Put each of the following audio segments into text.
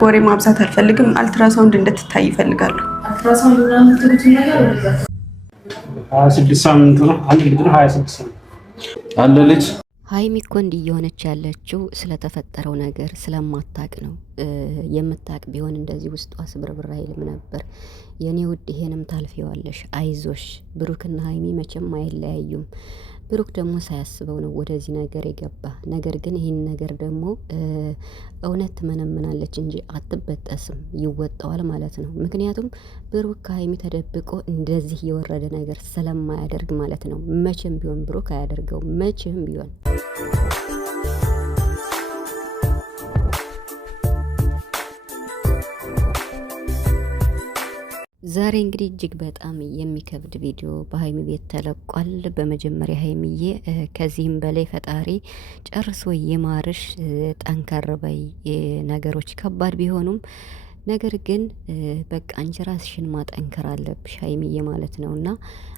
ወሬ ማብዛት አልፈልግም። አልትራሳውንድ እንድትታይ ይፈልጋሉ። አልትራሳውንድ ምናምን የምትሉት ነገር ወደዛ 26 ሳምንት ነው። አንድ ልጅ ነው 26 ሳምንት አለ ልጅ። ሀይሚ እኮ እንዲህ እየሆነች ያለችው ስለተፈጠረው ነገር ስለማታቅ ነው። የምታቅ ቢሆን እንደዚህ ውስጧ ስብርብር አይልም ነበር። የኔ ውድ ይሄንም ታልፊዋለሽ፣ አይዞሽ። ብሩክና ሀይሚ መቼም አይለያዩም። ብሩክ ደግሞ ሳያስበው ነው ወደዚህ ነገር የገባ። ነገር ግን ይህን ነገር ደግሞ እውነት ትመነምናለች እንጂ አትበጠስም፣ ይወጣዋል ማለት ነው። ምክንያቱም ብሩክ ከሀይሚ ተደብቆ እንደዚህ የወረደ ነገር ስለማያደርግ ማለት ነው። መቼም ቢሆን ብሩክ አያደርገውም፣ መቼም ቢሆን። ዛሬ እንግዲህ እጅግ በጣም የሚከብድ ቪዲዮ በሀይሚ ቤት ተለቋል። በመጀመሪያ ሀይሚዬ ከዚህም በላይ ፈጣሪ ጨርሶ ይማርሽ፣ ጠንከር በይ። ነገሮች ከባድ ቢሆኑም ነገር ግን በቃ አንቺ ራስሽን ማጠንከር አለብሽ ሀይሚዬ ማለት ነው። እና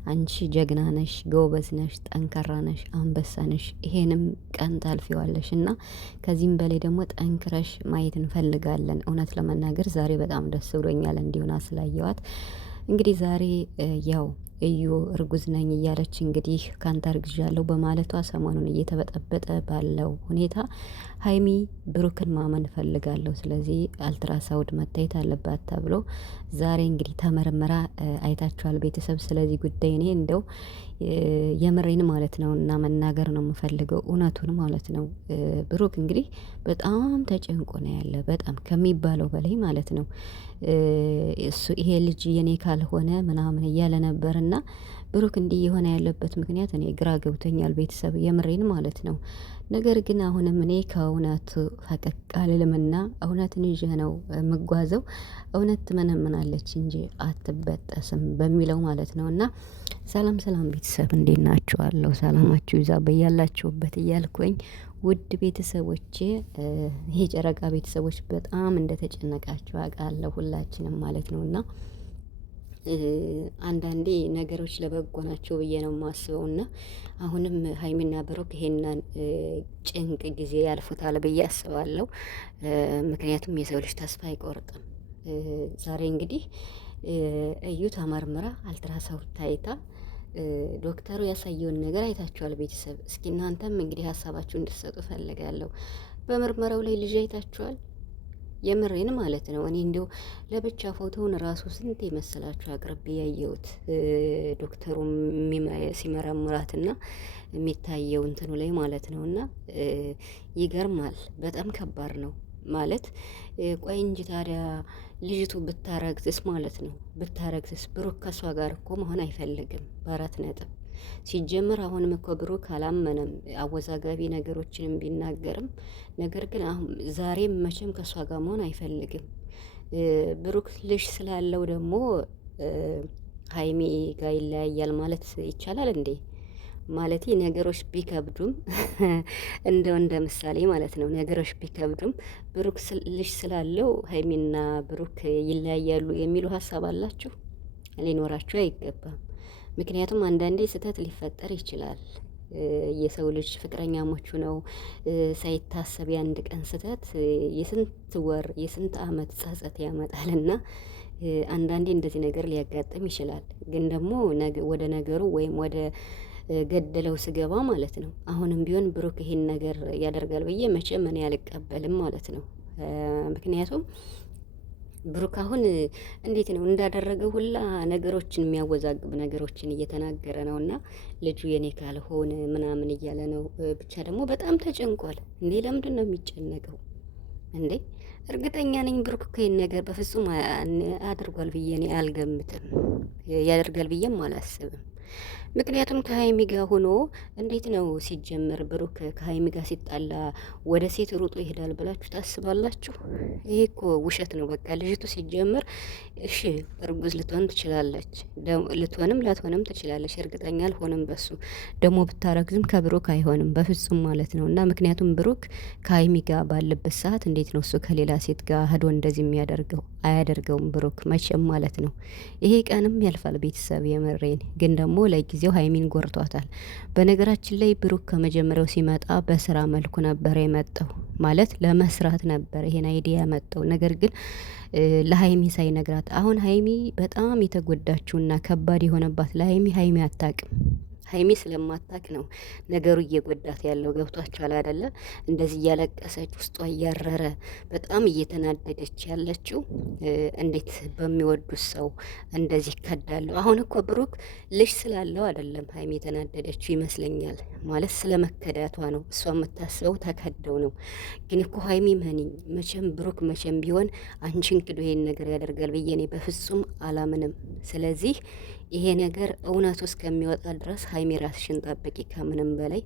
አንቺ ጀግና ነሽ፣ ጎበዝ ነሽ፣ ጠንካራ ነሽ፣ አንበሳ ነሽ። ይሄንም ቀን ታልፊዋለሽ እና ከዚህም በላይ ደግሞ ጠንክረሽ ማየት እንፈልጋለን። እውነት ለመናገር ዛሬ በጣም ደስ ብሎኛል እንዲሆን ስላየዋት። እንግዲህ ዛሬ ያው እዩ እርጉዝ ነኝ እያለች እንግዲህ ካንተ አርግዣለሁ በማለቷ ሰሞኑን እየተበጠበጠ ባለው ሁኔታ ሀይሚ ብሩክን ማመን ፈልጋለሁ፣ ስለዚህ አልትራሳውድ መታየት አለባት ተብሎ ዛሬ እንግዲህ ተመርምራ አይታችኋል ቤተሰብ። ስለዚህ ጉዳይ እኔ እንደው የምሬን ማለት ነው እና መናገር ነው የምፈልገው እውነቱን ማለት ነው። ብሩክ እንግዲህ በጣም ተጨንቆ ነው ያለ፣ በጣም ከሚባለው በላይ ማለት ነው። እሱ ይሄ ልጅ የኔ ካልሆነ ምናምን እያለ ነበርና ብሩክ እንዲህ የሆነ ያለበት ምክንያት እኔ ግራ ገብቶኛል ቤተሰብ፣ የምሬን ማለት ነው። ነገር ግን አሁንም እኔ ከእውነቱ ፈቀቅ አልልምና እውነትን ይዤ ነው የምጓዘው። እውነት ትመነምናለች እንጂ አትበጠስም በሚለው ማለት ነው። እና ሰላም ሰላም ቤተሰብ እንዴት ናችኋለሁ? ሰላማችሁ ይዛ በያላችሁበት እያልኩኝ ውድ ቤተሰቦቼ፣ ይሄ ጨረቃ ቤተሰቦች በጣም እንደተጨነቃችሁ አውቃለሁ ሁላችንም ማለት ነው። እና አንዳንዴ ነገሮች ለበጎ ናቸው ብዬ ነው የማስበው። እና አሁንም ሀይሚና ብሩክ ይሄንን ጭንቅ ጊዜ ያልፉታል ብዬ አስባለሁ። ምክንያቱም የሰው ልጅ ተስፋ አይቆርጥም። ዛሬ እንግዲህ እዩ ተመርምራ አልትራሳውንድ ታይታ ዶክተሩ ያሳየውን ነገር አይታችኋል ቤተሰብ። እስኪ እናንተም እንግዲህ ሀሳባችሁ እንድትሰጡ ፈልጋለሁ። በምርመራው ላይ ልጅ አይታችኋል? የምሬን ማለት ነው። እኔ እንዲያው ለብቻ ፎቶውን ራሱ ስንት የመሰላችሁ አቅርቤ ያየሁት ዶክተሩ ሲመረምራትና የሚታየው እንትኑ ላይ ማለት ነው። እና ይገርማል። በጣም ከባድ ነው ማለት ቆይ እንጂ ታዲያ ልጅቱ ብታረግዝስ ማለት ነው፣ ብታረግዝስ ብሩክ ከሷ ጋር እኮ መሆን አይፈልግም በአራት ነጥብ። ሲጀምር አሁንም እኮ ብሩክ አላመነም፣ አወዛጋቢ ነገሮችንም ቢናገርም ነገር ግን አሁን ዛሬም መቼም ከሷ ጋር መሆን አይፈልግም። ብሩክ ልጅ ስላለው ደግሞ ሀይሚ ጋር ይለያያል ማለት ይቻላል እንዴ? ማለት ነገሮች ቢከብዱም እንደው እንደ ምሳሌ ማለት ነው፣ ነገሮች ቢከብዱም ብሩክ ልጅ ስላለው ሀይሚና ብሩክ ይለያያሉ የሚሉ ሀሳብ አላችሁ? ሊኖራችሁ አይገባም። ምክንያቱም አንዳንዴ ስህተት ሊፈጠር ይችላል። የሰው ልጅ ፍቅረኛሞቹ ነው ሳይታሰብ የአንድ ቀን ስህተት የስንት ወር የስንት አመት ጸጸት ያመጣልና አንዳንዴ እንደዚህ ነገር ሊያጋጥም ይችላል። ግን ደግሞ ወደ ነገሩ ወይም ወደ ገደለው ስገባ ማለት ነው፣ አሁንም ቢሆን ብሩክ ይሄን ነገር ያደርጋል ብዬ መቼም እኔ አልቀበልም ማለት ነው። ምክንያቱም ብሩክ አሁን እንዴት ነው እንዳደረገው ሁላ ነገሮችን የሚያወዛግብ ነገሮችን እየተናገረ ነው። እና ልጁ የኔ ካልሆነ ምናምን እያለ ነው። ብቻ ደግሞ በጣም ተጨንቋል። እንዴ ለምንድን ነው የሚጨነቀው እንዴ? እርግጠኛ ነኝ ብሩክ ይሄን ነገር በፍጹም አድርጓል ብዬ እኔ አልገምትም፣ ያደርጋል ብዬም አላስብም። ምክንያቱም ከሀይሚ ጋር ሆኖ እንዴት ነው ሲጀመር ብሩክ ከሀይሚ ጋር ሲጣላ ወደ ሴት ሩጦ ይሄዳል ብላችሁ ታስባላችሁ? ይሄ እኮ ውሸት ነው። በቃ ልጅቱ ሲጀመር እሺ እርጉዝ ልትሆን ትችላለች፣ ልትሆንም ላትሆንም ትችላለች። እርግጠኛ አልሆንም በሱ ደግሞ ብታረግዝም ከብሩክ አይሆንም በፍጹም ማለት ነው። እና ምክንያቱም ብሩክ ከሀይሚ ጋር ባለበት ሰዓት እንዴት ነው እሱ ከሌላ ሴት ጋር ሄዶ እንደዚህ የሚያደርገው? አያደርገውም ብሩክ መቼም ማለት ነው። ይሄ ቀንም ያልፋል ቤተሰብ፣ የመሬን ግን ደግሞ ለጊዜው ሀይሚን ጎርቷታል። በነገራችን ላይ ብሩክ ከመጀመሪያው ሲመጣ በስራ መልኩ ነበር የመጣው፣ ማለት ለመስራት ነበር ይሄን አይዲያ ያመጣው። ነገር ግን ለሀይሚ ሳይነግራት አሁን ሀይሚ በጣም የተጎዳችውና ከባድ የሆነባት ሀይሚ አታቅም። ሀይሚ ስለማታቅ ነው ነገሩ እየጎዳት ያለው። ገብቷችኋል አይደለ? እንደዚህ እያለቀሰች ውስጧ እያረረ በጣም እየተናደደች ያለችው እንዴት በሚወዱት ሰው እንደዚህ ይከዳለሁ። አሁን እኮ ብሩክ ልጅ ስላለው አይደለም ሀይሚ የተናደደችው ይመስለኛል። ማለት ስለ መከዳቷ ነው እሷ የምታስበው ተከደው ነው። ግን እኮ ሀይሚ መቼም ብሩክ መቼም ቢሆን አንቺን ክዶ ይሄን ነገር ያደርጋል ብዬ እኔ በፍጹም አላምንም። ስለዚህ ይሄ ነገር እውነቱ እስከሚወጣ ድረስ ሀይሚ ራስሽን ጠብቂ ከምንም በላይ።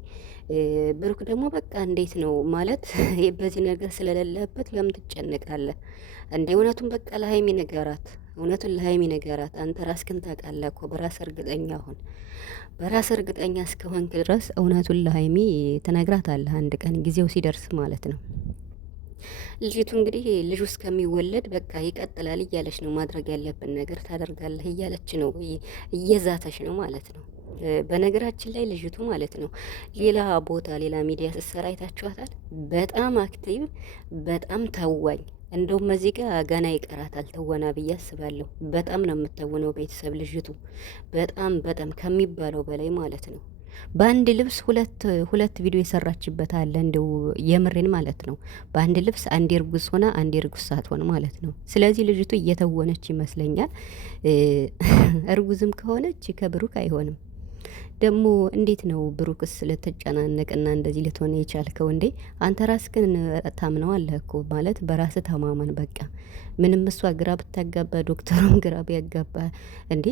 ብሩክ ደግሞ በቃ እንዴት ነው ማለት በዚህ ነገር ስለሌለበት ለምን ትጨነቃለህ እንዴ? እውነቱን በቃ ለሀይሚ ንገራት፣ እውነቱን ለሀይሚ ንገራት። አንተ ራስህን ታውቃለህ እኮ በራስ እርግጠኛ ሁን። በራስ እርግጠኛ እስከሆንክ ድረስ እውነቱን ለሀይሚ ትነግራታለህ አንድ ቀን ጊዜው ሲደርስ ማለት ነው። ልጅቱ እንግዲህ ልጁ እስከሚወለድ በቃ ይቀጥላል እያለች ነው። ማድረግ ያለብን ነገር ታደርጋለህ እያለች ነው፣ እየዛተች ነው ማለት ነው። በነገራችን ላይ ልጅቱ ማለት ነው ሌላ ቦታ ሌላ ሚዲያ ስትሰራ አይታችኋታል። በጣም አክቲቭ፣ በጣም ታዋኝ። እንደውም እዚህ ጋር ገና ይቀራታል ትወና ብዬ አስባለሁ። በጣም ነው የምትተውነው ቤተሰብ ልጅቱ፣ በጣም ከሚባለው በላይ ማለት ነው። በአንድ ልብስ ሁለት ቪዲዮ የሰራችበት አለ። እንደው የምሬን ማለት ነው። በአንድ ልብስ አንዴ እርጉዝ ሆና አንዴ እርጉዝ ሳትሆን ማለት ነው። ስለዚህ ልጅቱ እየተወነች ይመስለኛል። እርጉዝም ከሆነች ከብሩክ አይሆንም። ደግሞ እንዴት ነው ብሩክስ ልትጨናነቅና እንደዚህ ልትሆነ የቻልከው እንዴ? አንተ ራስህን ታምነዋለህ እኮ ማለት በራስህ ተማመን በቃ። ምንም እሷ ግራ ብታጋባ ዶክተሩም ግራ ቢያጋባ እንዴ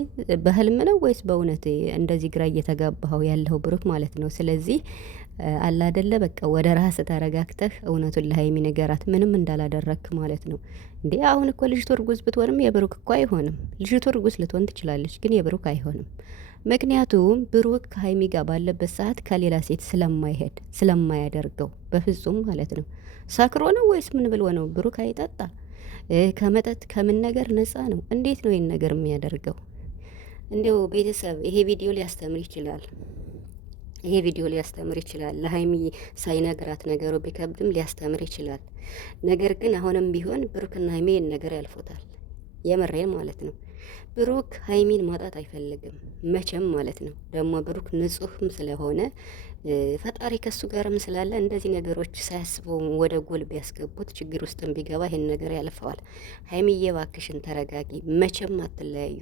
በህልም ነው ወይስ በእውነት እንደዚህ ግራ እየተጋባኸው ያለው ብሩክ ማለት ነው። ስለዚህ አላ አይደለ በቃ ወደ ራስህ ተረጋግተህ እውነቱን ለሀይሚ ንገራት፣ ምንም እንዳላደረግክ ማለት ነው። እንዴ አሁን እኮ ልጅቱ እርጉዝ ብትሆንም የብሩክ እኮ አይሆንም። ልጅቱ እርጉዝ ልትሆን ትችላለች፣ ግን የብሩክ አይሆንም። ምክንያቱም ብሩክ ከሀይሚ ጋር ባለበት ሰዓት ከሌላ ሴት ስለማይሄድ ስለማያደርገው በፍጹም ማለት ነው። ሰክሮ ነው ወይስ ምን ብሎ ነው? ብሩክ አይጠጣ፣ ከመጠጥ ከምን ነገር ነፃ ነው። እንዴት ነው ይህን ነገር የሚያደርገው? እንዲው ቤተሰብ ይሄ ቪዲዮ ሊያስተምር ይችላል። ይሄ ቪዲዮ ሊያስተምር ይችላል። ለሀይሚ ሳይነግራት ነገሩ ቢከብድም ሊያስተምር ይችላል። ነገር ግን አሁንም ቢሆን ብሩክና ሀይሚ ይህን ነገር ያልፎታል። የምሬን ማለት ነው። ብሩክ ሀይሚን ማጣት አይፈልግም መቼም ማለት ነው። ደግሞ ብሩክ ንጹህም ስለሆነ ፈጣሪ ከሱ ጋርም ስላለ እንደዚህ ነገሮች ሳያስበው ወደ ጎል ቢያስገቡት ችግር ውስጥም ቢገባ ይሄን ነገር ያልፈዋል። ሀይሚዬ እባክሽን ተረጋጊ፣ መቼም አትለያዩ።